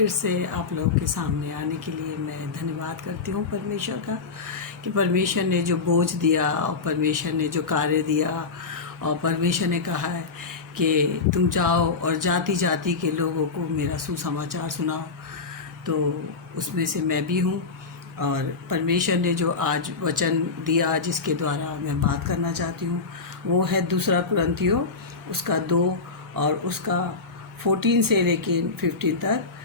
फिर से आप लोगों के सामने आने के लिए मैं धन्यवाद करती हूँ परमेश्वर का कि परमेश्वर ने जो बोझ दिया और परमेश्वर ने जो कार्य दिया और परमेश्वर ने कहा है कि तुम जाओ और जाति जाति के लोगों को मेरा सुसमाचार सुनाओ, तो उसमें से मैं भी हूँ। और परमेश्वर ने जो आज वचन दिया जिसके द्वारा मैं बात करना चाहती हूँ वो है 2 कुरिन्थियों उसका 2 और उसका 14 से लेके 15 तक।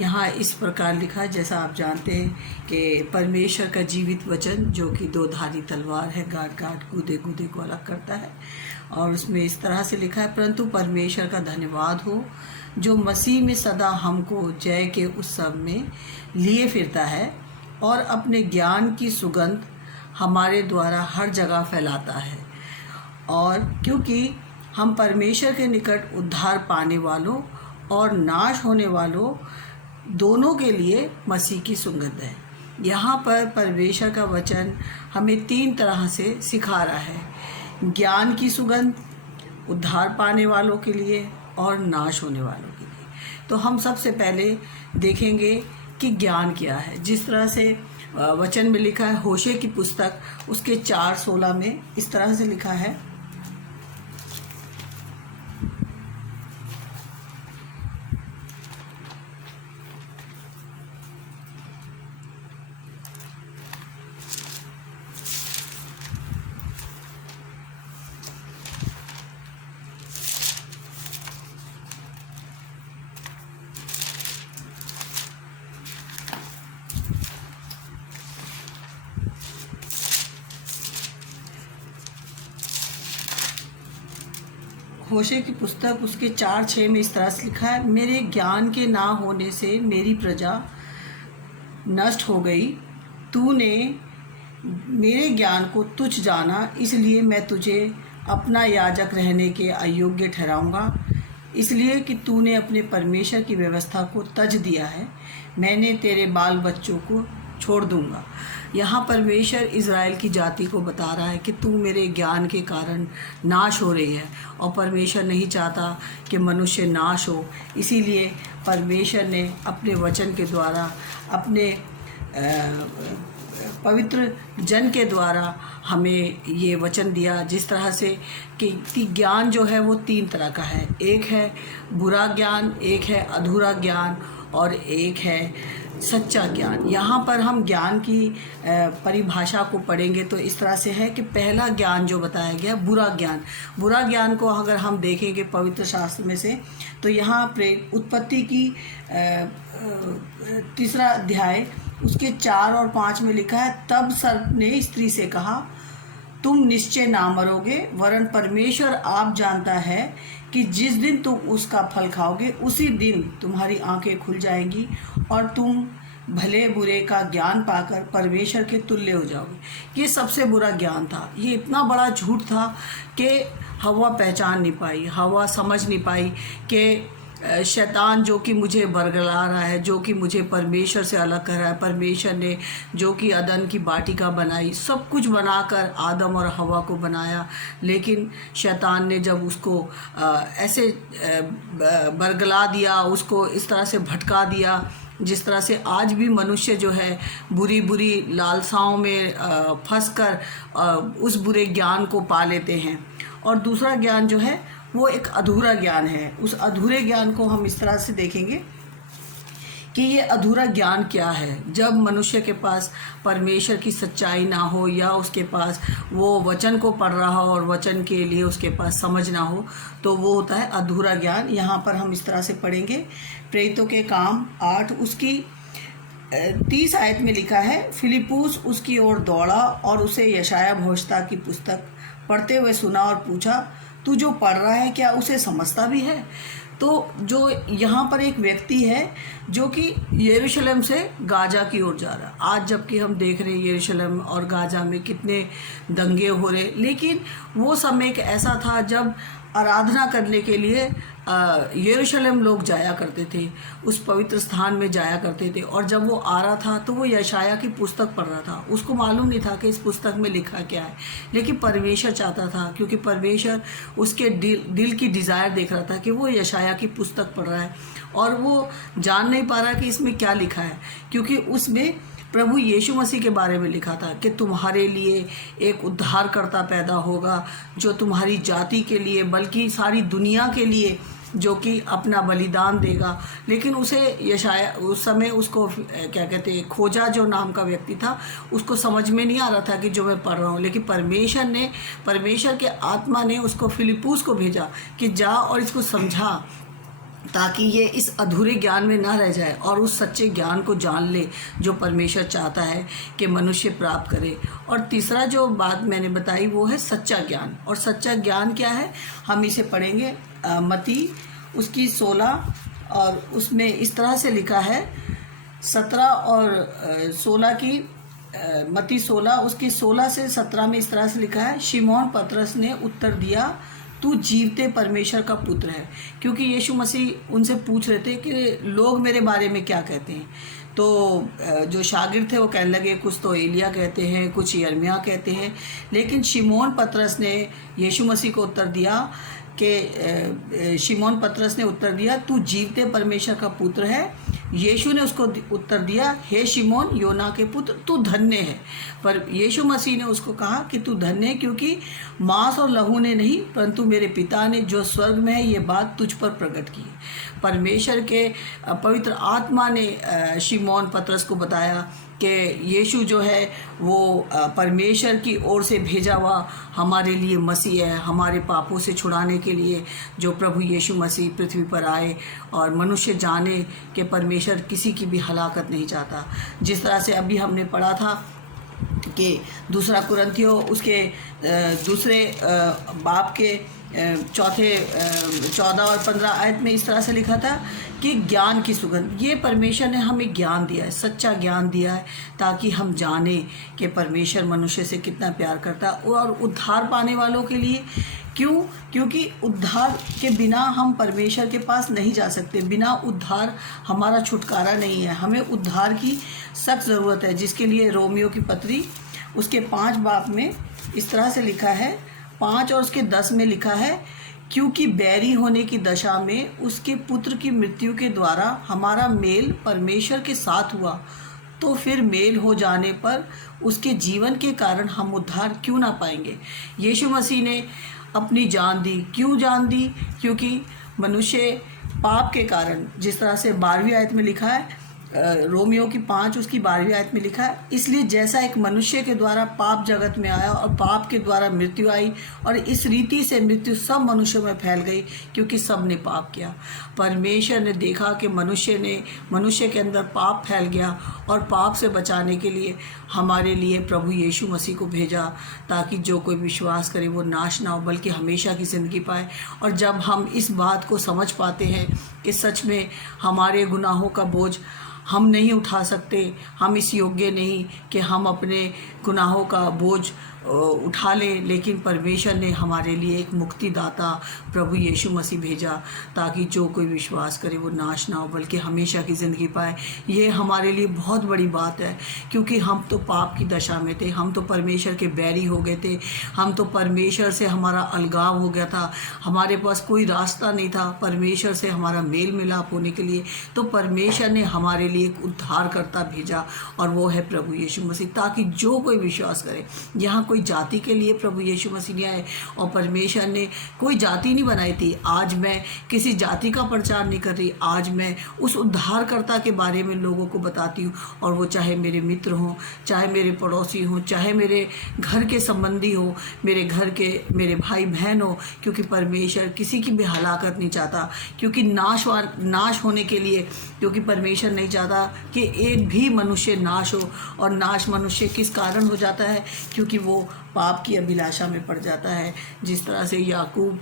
यहाँ इस प्रकार लिखा है, जैसा आप जानते हैं कि परमेश्वर का जीवित वचन जो कि 2 धारी तलवार है, गाट गाट गूदे गूदे को अलग करता है। और उसमें इस तरह से लिखा है, परंतु परमेश्वर का धन्यवाद हो जो मसीह में सदा हमको जय के उत्सव में लिए फिरता है और अपने ज्ञान की सुगंध हमारे द्वारा हर जगह फैलाता है। और क्योंकि हम परमेश्वर के निकट उद्धार पाने वालों और नाश होने वालों दोनों के लिए मसीह की सुगंध है। यहाँ पर परमेश्वर का वचन हमें 3 तरह से सिखा रहा है, ज्ञान की सुगंध, उद्धार पाने वालों के लिए और नाश होने वालों के लिए। तो हम सबसे पहले देखेंगे कि ज्ञान क्या है। जिस तरह से वचन में लिखा है, होशे की पुस्तक उसके 4:16 में इस तरह से लिखा है, होशे की पुस्तक उसके 4:6 में इस तरह से लिखा है, मेरे ज्ञान के ना होने से मेरी प्रजा नष्ट हो गई। तूने मेरे ज्ञान को तुच्छ जाना, इसलिए मैं तुझे अपना याजक रहने के अयोग्य ठहराऊंगा, इसलिए कि तूने अपने परमेश्वर की व्यवस्था को तज दिया है। मैंने तेरे बाल बच्चों को छोड़ दूंगा। यहाँ परमेश्वर इज़राइल की जाति को बता रहा है कि तू मेरे ज्ञान के कारण नाश हो रही है, और परमेश्वर नहीं चाहता कि मनुष्य नाश हो। इसीलिए परमेश्वर ने अपने वचन के द्वारा, अपने पवित्र जन के द्वारा हमें ये वचन दिया, जिस तरह से कि ज्ञान जो है वो 3 तरह का है। एक है बुरा ज्ञान, एक है अधूरा ज्ञान और एक है सच्चा ज्ञान। यहाँ पर हम ज्ञान की परिभाषा को पढ़ेंगे तो इस तरह से है कि पहला ज्ञान जो बताया गया बुरा ज्ञान। बुरा ज्ञान को अगर हम देखेंगे पवित्र शास्त्र में से, तो यहाँ उत्पत्ति की 3 अध्याय उसके 4 और 5 में लिखा है, तब सर्प ने स्त्री से कहा, तुम निश्चय ना मरोगे, वरन परमेश्वर आप जानता है कि जिस दिन तुम उसका फल खाओगे उसी दिन तुम्हारी आंखें खुल जाएंगी और तुम भले बुरे का ज्ञान पाकर परमेश्वर के तुल्य हो जाओगे। ये सबसे बुरा ज्ञान था। ये इतना बड़ा झूठ था कि हवा पहचान नहीं पाई, हवा समझ नहीं पाई कि शैतान जो कि मुझे बरगला रहा है, जो कि मुझे परमेश्वर से अलग कर रहा है। परमेश्वर ने जो कि अदन की वाटिका बनाई, सब कुछ बनाकर आदम और हवा को बनाया, लेकिन शैतान ने जब उसको ऐसे बरगला दिया, उसको इस तरह से भटका दिया, जिस तरह से आज भी मनुष्य जो है बुरी बुरी लालसाओं में फंसकर उस बुरे ज्ञान को पा लेते हैं। और दूसरा ज्ञान जो है वो एक अधूरा ज्ञान है। उस अधूरे ज्ञान को हम इस तरह से देखेंगे कि ये अधूरा ज्ञान क्या है। जब मनुष्य के पास परमेश्वर की सच्चाई ना हो, या उसके पास वो वचन को पढ़ रहा हो और वचन के लिए उसके पास समझ ना हो, तो वो होता है अधूरा ज्ञान। यहाँ पर हम इस तरह से पढ़ेंगे, प्रेरितों के काम 8 उसकी 30 आयत में लिखा है, फिलिप्पुस उसकी ओर दौड़ा और उसे यशायाह भविष्यवक्ता की पुस्तक पढ़ते हुए सुना और पूछा, तू जो पढ़ रहा है क्या उसे समझता भी है? तो जो यहाँ पर एक व्यक्ति है जो कि यरूशलेम से गाजा की ओर जा रहा है। आज जबकि हम देख रहे हैं यरूशलेम और गाजा में कितने दंगे हो रहे, लेकिन वो समय एक ऐसा था जब आराधना करने के लिए यरूशलेम लोग जाया करते थे, उस पवित्र स्थान में जाया करते थे, और जब वो आ रहा था तो वो यशाया की पुस्तक पढ़ रहा था। उसको मालूम नहीं था कि इस पुस्तक में लिखा क्या है, लेकिन परमेश्वर चाहता था, क्योंकि परमेश्वर उसके दिल की डिज़ायर देख रहा था कि वो यशाया की पुस्तक पढ़ रहा है, और वो जान नहीं पा रहा कि इसमें क्या लिखा है, क्योंकि उसमें प्रभु यीशु मसीह के बारे में लिखा था कि तुम्हारे लिए एक उद्धारकर्ता पैदा होगा, जो तुम्हारी जाति के लिए बल्कि सारी दुनिया के लिए जो कि अपना बलिदान देगा। लेकिन उसे यशाया उस समय उसको क्या कहते हैं, खोजा जो नाम का व्यक्ति था, उसको समझ में नहीं आ रहा था कि जो मैं पढ़ रहा हूँ, लेकिन परमेश्वर के आत्मा ने उसको फिलिप्पुस को भेजा कि जा और इसको समझा, ताकि ये इस अधूरे ज्ञान में ना रह जाए और उस सच्चे ज्ञान को जान ले जो परमेश्वर चाहता है कि मनुष्य प्राप्त करे। और तीसरा जो बात मैंने बताई वो है सच्चा ज्ञान। और सच्चा ज्ञान क्या है, हम इसे पढ़ेंगे मत्ती उसकी 16, और उसमें इस तरह से लिखा है 17 और 16 की, मत्ती 16 उसकी 16 से 17 में इस तरह से लिखा है, शिमोन पतरस ने उत्तर दिया, तू जीवते परमेश्वर का पुत्र है। क्योंकि यीशु मसीह उनसे पूछ रहे थे कि लोग मेरे बारे में क्या कहते हैं। तो जो शागिर्द थे वो कहने लगे, कुछ तो एलिया कहते हैं, कुछ यिर्मयाह कहते हैं। लेकिन शिमोन पतरस ने यीशु मसीह को उत्तर दिया कि शिमोन पतरस ने उत्तर दिया, तू जीवते परमेश्वर का पुत्र है। यीशु ने उसको उत्तर दिया, हे शिमोन योना के पुत्र, तू धन्य है। पर यीशु मसीह ने उसको कहा कि तू धन्य है, क्योंकि मांस और लहू ने नहीं, परंतु मेरे पिता ने जो स्वर्ग में है ये बात तुझ पर प्रकट की है। परमेश्वर के पवित्र आत्मा ने शिमोन पतरस को बताया कि यीशु जो है वो परमेश्वर की ओर से भेजा हुआ हमारे लिए मसीह है, हमारे पापों से छुड़ाने के लिए जो प्रभु यीशु मसीह पृथ्वी पर आए, और मनुष्य जाने कि परमेश्वर किसी की भी हलाकत नहीं चाहता। जिस तरह से अभी हमने पढ़ा था कि दूसरा कुरिन्थियों उसके दूसरे बाब के 14 और 15 आयत में इस तरह से लिखा था कि ज्ञान की सुगंध, ये परमेश्वर ने हमें ज्ञान दिया है, सच्चा ज्ञान दिया है, ताकि हम जाने कि परमेश्वर मनुष्य से कितना प्यार करता है। और उद्धार पाने वालों के लिए, क्यों? क्योंकि उद्धार के बिना हम परमेश्वर के पास नहीं जा सकते। बिना उद्धार हमारा छुटकारा नहीं है, हमें उद्धार की सख्त ज़रूरत है, जिसके लिए रोमियो की पत्री उसके 5 बाब में इस तरह से लिखा है, 5 और उसके 10 में लिखा है, क्योंकि बैरी होने की दशा में उसके पुत्र की मृत्यु के द्वारा हमारा मेल परमेश्वर के साथ हुआ, तो फिर मेल हो जाने पर उसके जीवन के कारण हम उद्धार क्यों ना पाएंगे। यीशु मसीह ने अपनी जान दी। क्यों जान दी? क्योंकि मनुष्य पाप के कारण, जिस तरह से 12वीं आयत में लिखा है, रोमियो की 5 उसकी 12वीं आयत में लिखा है, इसलिए जैसा एक मनुष्य के द्वारा पाप जगत में आया और पाप के द्वारा मृत्यु आई, और इस रीति से मृत्यु सब मनुष्यों में फैल गई, क्योंकि सब ने पाप किया। परमेश्वर ने देखा कि मनुष्य के अंदर पाप फैल गया, और पाप से बचाने के लिए हमारे लिए प्रभु यीशु मसीह को भेजा, ताकि जो कोई विश्वास करे वो नाश ना हो बल्कि हमेशा की ज़िंदगी पाए। और जब हम इस बात को समझ पाते हैं कि सच में हमारे गुनाहों का बोझ हम नहीं उठा सकते, हम इस योग्य नहीं कि हम अपने गुनाहों का बोझ उठा ले, लेकिन परमेश्वर ने हमारे लिए एक मुक्तिदाता प्रभु यीशु मसीह भेजा, ताकि जो कोई विश्वास करे वो नाश ना हो बल्कि हमेशा की ज़िंदगी पाए। ये हमारे लिए बहुत बड़ी बात है, क्योंकि हम तो पाप की दशा में थे, हम तो परमेश्वर के बैरी हो गए थे, हम तो परमेश्वर से हमारा अलगाव हो गया था, हमारे पास कोई रास्ता नहीं था परमेश्वर से हमारा मेल मिलाप होने के लिए। तो परमेश्वर ने हमारे लिए एक उद्धारकर्ता भेजा, और वो है प्रभु यीशु मसीह, ताकि जो कोई विश्वास करे। यहाँ कोई जाति के लिए प्रभु यीशु मसीह ने आए, और परमेश्वर ने कोई जाति नहीं बनाई थी। आज मैं किसी जाति का प्रचार नहीं कर रही, आज मैं उस उद्धारकर्ता के बारे में लोगों को बताती हूँ, और वो चाहे मेरे मित्र हों, चाहे मेरे पड़ोसी हों, चाहे मेरे घर के संबंधी हो, मेरे घर के मेरे भाई बहन हो, क्योंकि परमेश्वर किसी की भी हलाकत नहीं चाहता, क्योंकि नाश होने के लिए, क्योंकि परमेश्वर नहीं चाहता कि एक भी मनुष्य नाश हो। और नाश मनुष्य किस कारण हो जाता है? क्योंकि वो पाप की अभिलाषा में पड़ जाता है। जिस तरह से याकूब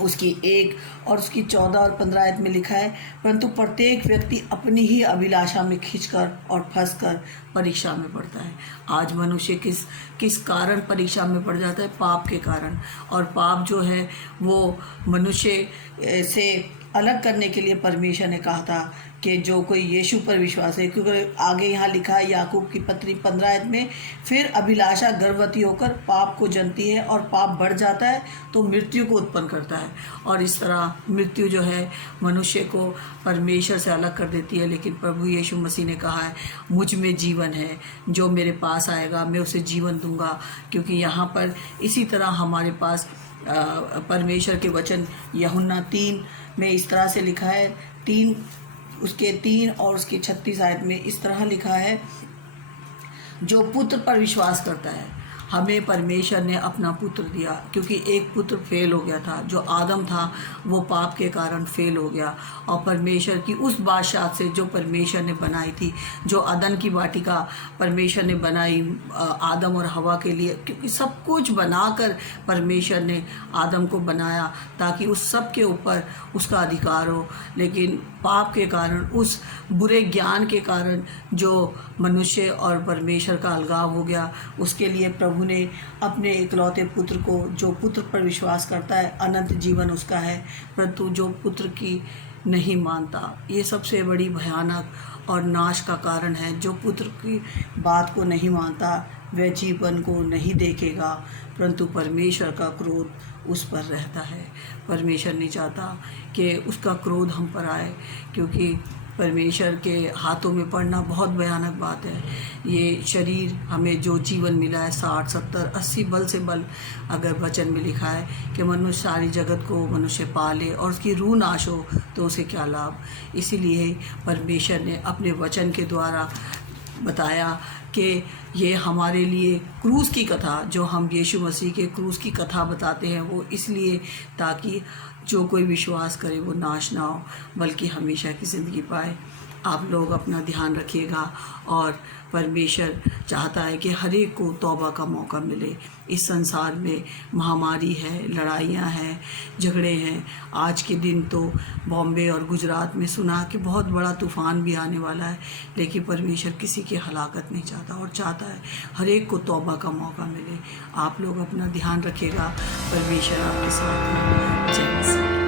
उसकी 1 और उसकी 14 और 15 आयत में लिखा है, परंतु प्रत्येक व्यक्ति अपनी ही अभिलाषा में खींचकर और फंसकर परीक्षा में पड़ता है। आज मनुष्य किस किस कारण परीक्षा में पड़ जाता है? पाप के कारण। और पाप जो है वो मनुष्य से अलग करने के लिए परमेश्वर ने कहा था कि जो कोई यीशु पर विश्वास है, क्योंकि आगे यहाँ लिखा है याकूब की पत्री 15 आयत में, फिर अभिलाषा गर्भवती होकर पाप को जनती है और पाप बढ़ जाता है तो मृत्यु को उत्पन्न करता है। और इस तरह मृत्यु जो है मनुष्य को परमेश्वर से अलग कर देती है। लेकिन प्रभु यीशु मसीह ने कहा है, मुझ में जीवन है, जो मेरे पास आएगा मैं उसे जीवन दूंगा। क्योंकि यहाँ पर इसी तरह हमारे पास परमेश्वर के वचन यूहन्ना 3 में इस तरह से लिखा है, 3 और उसके 36 आयत में इस तरह लिखा है, जो पुत्र पर विश्वास करता है, हमें परमेश्वर ने अपना पुत्र दिया। क्योंकि एक पुत्र फेल हो गया था, जो आदम था वो पाप के कारण फेल हो गया। और परमेश्वर की उस बादशाह से जो परमेश्वर ने बनाई थी, जो अदन की वाटिका परमेश्वर ने बनाई आदम और हवा के लिए, क्योंकि सब कुछ बनाकर परमेश्वर ने आदम को बनाया ताकि उस सब के ऊपर उसका अधिकार हो। लेकिन पाप के कारण, उस बुरे ज्ञान के कारण जो मनुष्य और परमेश्वर का अलगाव हो गया, उसके लिए प्रभु ने अपने इकलौते पुत्र को, जो पुत्र पर विश्वास करता है अनंत जीवन उसका है, परंतु जो पुत्र की नहीं मानता, ये सबसे बड़ी भयानक और नाश का कारण है। जो पुत्र की बात को नहीं मानता वह जीवन को नहीं देखेगा, परंतु परमेश्वर का क्रोध उस पर रहता है। परमेश्वर नहीं चाहता कि उसका क्रोध हम पर आए, क्योंकि परमेश्वर के हाथों में पड़ना बहुत भयानक बात है। ये शरीर हमें जो जीवन मिला है 60, 70, 80 बल से बल, अगर वचन में लिखा है कि मनुष्य सारी जगत को मनुष्य पाले और उसकी रूह नाश हो तो उसे क्या लाभ। इसीलिए परमेश्वर ने अपने वचन के द्वारा बताया कि ये हमारे लिए क्रूस की कथा, जो हम यीशु मसीह के क्रूस की कथा बताते हैं, वो इसलिए ताकि जो कोई विश्वास करे वो नाश ना हो बल्कि हमेशा की ज़िंदगी पाए। आप लोग अपना ध्यान रखिएगा और परमेश्वर चाहता है कि हर एक को तौबा का मौका मिले। इस संसार में महामारी है, लड़ाइयाँ हैं, झगड़े हैं। आज के दिन तो बॉम्बे और गुजरात में सुना कि बहुत बड़ा तूफ़ान भी आने वाला है, लेकिन परमेश्वर किसी की हलाकत नहीं चाहता और चाहता है हर एक को तौबा का मौका मिले। आप लोग अपना ध्यान रखिएगा। परमेश्वर आपके साथ है। जय मसीह।